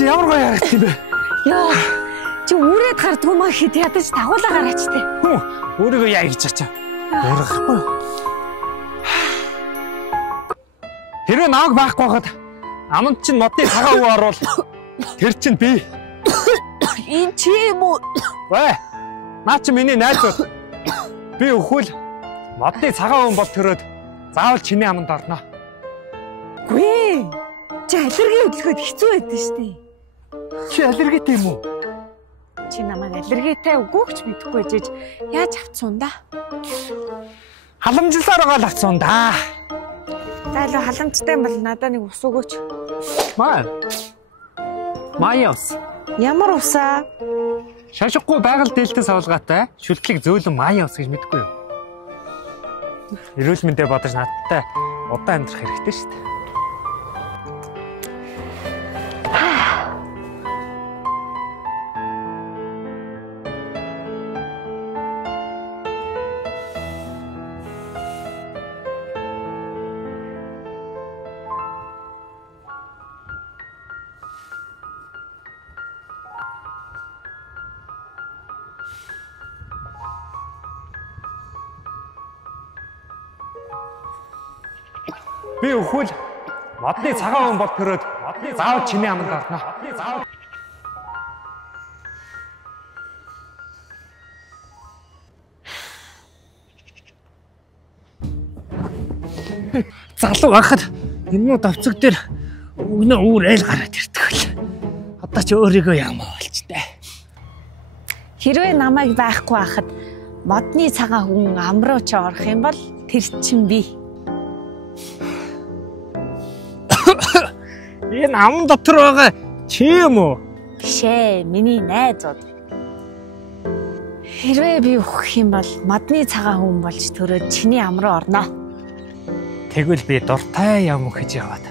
Эцээс ямар гоё харагдсан бэ? Яа. Чи үрээд гардгүй маа хэд ядаж дагуулаа гараач те. Өөрийгөө яа гэж чачаа. Уурахгүй. Хэрвээ намайг байхгүй байгаад аманд чинь модны цагаан уу орвол тэр чинь би. Энэ чи юм уу? Вэ? Наа чи миний найз бол. Би өхвөл модны цагаан хүн бол төрөөд заавал чиний аманд орно. Гүй. Чи аллерги хөдөлгөөд хэцүү байдсан шүү дээ. Чи аллергитэй юм уу? Чи намайг аллергитэй үгүй ч мэдэхгүй жиж яаж авцсан да? Халамжлалаар байгаа л авцсан да. За илүү халамжтай юм бол надад нэг ус өгөөч. Майос. Ямар усаа? Шашиггүй байгаль дээлтэй савлгаатай шүлтлэг зөөлөн майос гэж мэдэхгүй юу? Эрүүл мэндэ бодож надтай удаан амьдрах хэрэгтэй шүү дээ. Би өхвөл модны цагаан хүн бол төрөөд заавал чиний аманд орно. Заавал. Залуу байхад энэ муу давцаг дээр өгнө үүр айл гараад ирдэг л. Одоо ч өөрийгөө ямаа болчтой. Хэрвээ намайг байхгүй байхад модны цагаан хүн ам руу ч орох юм бол тэр чинь би. Энэ ам дотор байгаа чи юм уу? Биш ээ, миний найзууд. Хэрвээ би өгөх юм бол модны цагаан хүн болж төрөөд чиний ам руу орно. Тэгвэл би дуртай юм гэж яваад.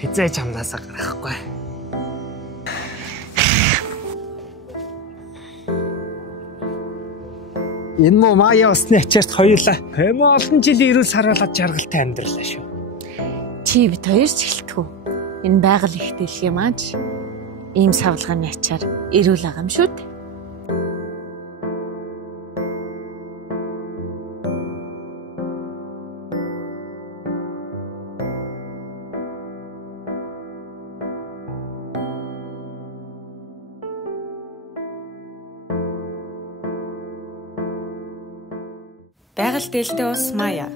Хизээч амнаасаа гарахгүй. Энэ муу маяа усны ачаарт хоёулаа хэм олон жилийн эрүүл саруулаад жаргалтай амьдралаа шүү. Чи бид хоёр ч хэлтгүү. Энэ байгаль их дэлх юм ааж. Ийм савлгааны ачаар эрүүл байгаа юм шүү дээ. Байгаль дээлтэй ус Мая